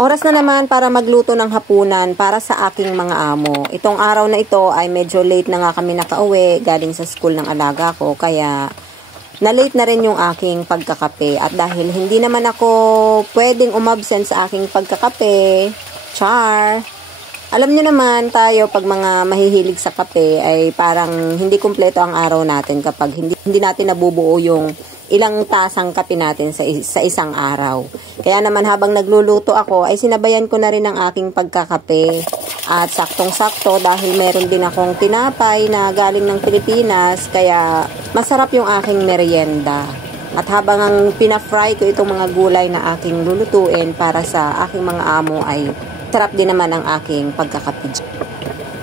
Oras na naman para magluto ng hapunan para sa aking mga amo. Itong araw na ito ay medyo late na nga kami nakauwi galing sa school ng alaga ko. Kaya na-late na rin yung aking pagkakape. At dahil hindi naman ako pwedeng umabsent sa aking pagkakape, char! Alam nyo naman tayo pag mga mahihilig sa kape ay parang hindi kumpleto ang araw natin kapag hindi natin nabubuo yung ilang tasang kape natin sa isang araw. Kaya naman habang nagluluto ako ay sinabayan ko na rin ang aking pagkakape. At saktong-sakto dahil meron din akong tinapay na galing ng Pilipinas kaya masarap yung aking merienda. At habang ang pina-fry ko itong mga gulay na aking lulutuin para sa aking mga amo ay sarap din naman ang aking pagkakape.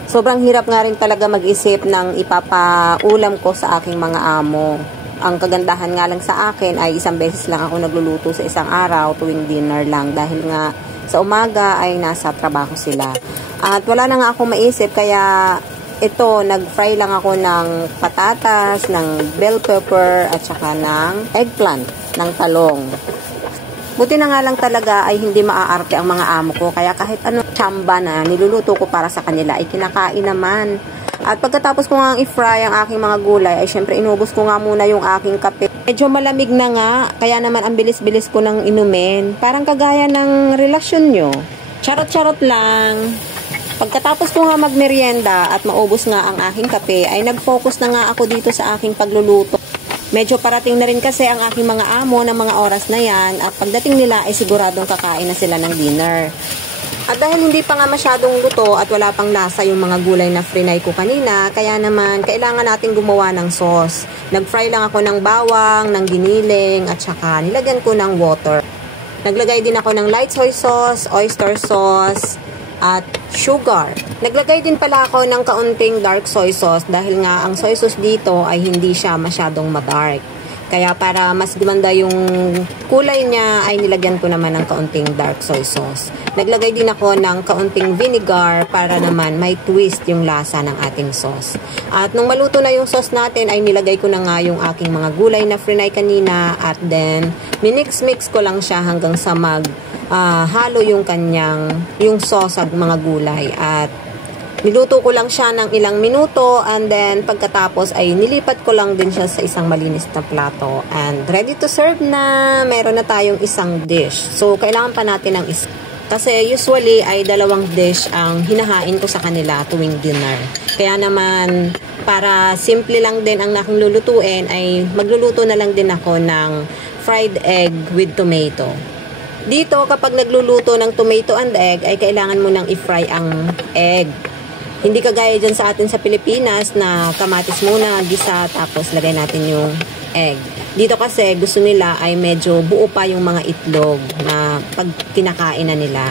Sobrang hirap nga rin talaga mag-isip ng ipapaulam ko sa aking mga amo. Ang kagandahan nga lang sa akin ay isang beses lang ako nagluluto sa isang araw tuwing dinner lang dahil nga sa umaga ay nasa trabaho sila. At wala na nga akong maisip kaya ito nag-fry lang ako ng patatas, ng bell pepper at saka ng eggplant, ng talong. Buti na nga lang talaga ay hindi maaarte ang mga amo ko kaya kahit anong tsamba na niluluto ko para sa kanila ay kinakain naman. At pagkatapos ko nga i-fry ang aking mga gulay ay syempre inubos ko nga muna yung aking kape. Medyo malamig na nga kaya naman ang bilis-bilis ko nang inumin. Parang kagaya ng relasyon nyo. Charot-charot lang. Pagkatapos ko nga magmerienda at maubos nga ang aking kape ay nag-focus na nga ako dito sa aking pagluluto. Medyo parating na rin kasi ang aking mga amo ng mga oras na yan at pagdating nila ay siguradong kakain na sila ng dinner. At dahil hindi pa nga masyadong luto at wala pang lasa yung mga gulay na frinay ko kanina, kaya naman kailangan natin gumawa ng sauce. Nag-fry lang ako ng bawang, ng giniling at saka nilagyan ko ng water. Naglagay din ako ng light soy sauce, oyster sauce, at sugar. Naglagay din pala ako ng kaunting dark soy sauce dahil nga ang soy sauce dito ay hindi siya masyadong madark. Kaya para mas gumanda yung kulay niya ay nilagyan ko naman ng kaunting dark soy sauce. Naglagay din ako ng kaunting vinegar para naman may twist yung lasa ng ating sauce. At nung maluto na yung sauce natin ay nilagay ko na nga yung aking mga gulay na frinay kanina at then minix-mix ko lang siya hanggang sa halo yung yung sauce at mga gulay. At niluto ko lang siya ng ilang minuto and then pagkatapos ay nilipat ko lang din siya sa isang malinis na plato. And ready to serve na. Meron na tayong isang dish. So, kailangan pa natin ng isa. Kasi usually ay 2 dish ang hinahain ko sa kanila tuwing dinner. Kaya naman para simple lang din ang aking lulutuin ay magluluto na lang din ako ng fried egg with tomato. Dito kapag nagluluto ng tomato and egg ay kailangan mo nang i-fry ang egg. Hindi kagaya dyan sa atin sa Pilipinas na kamatis muna, gisa, tapos lagay natin yung egg. Dito kasi gusto nila ay medyo buo pa yung mga itlog na pag kinakain na nila.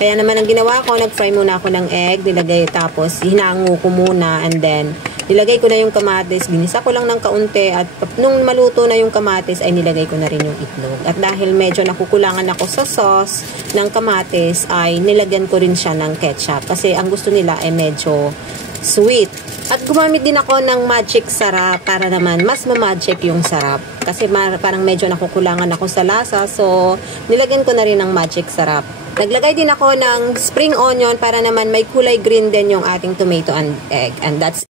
Kaya naman ang ginawa ko, nag-fry muna ako ng egg, nilagay tapos hinango ko muna and then nilagay ko na yung kamatis, ginisa ko lang ng kaunti at nung maluto na yung kamatis ay nilagay ko na rin yung itlog. At dahil medyo nakukulangan ako sa sauce ng kamatis ay nilagyan ko rin siya ng ketchup kasi ang gusto nila ay medyo sweet. At gumamit din ako ng magic sarap para naman mas ma-magic yung sarap. Kasi parang medyo nakukulangan ako sa lasa so nilagyan ko na rin ng magic sarap. Naglagay din ako ng spring onion para naman may kulay green din yung ating tomato and egg. And that's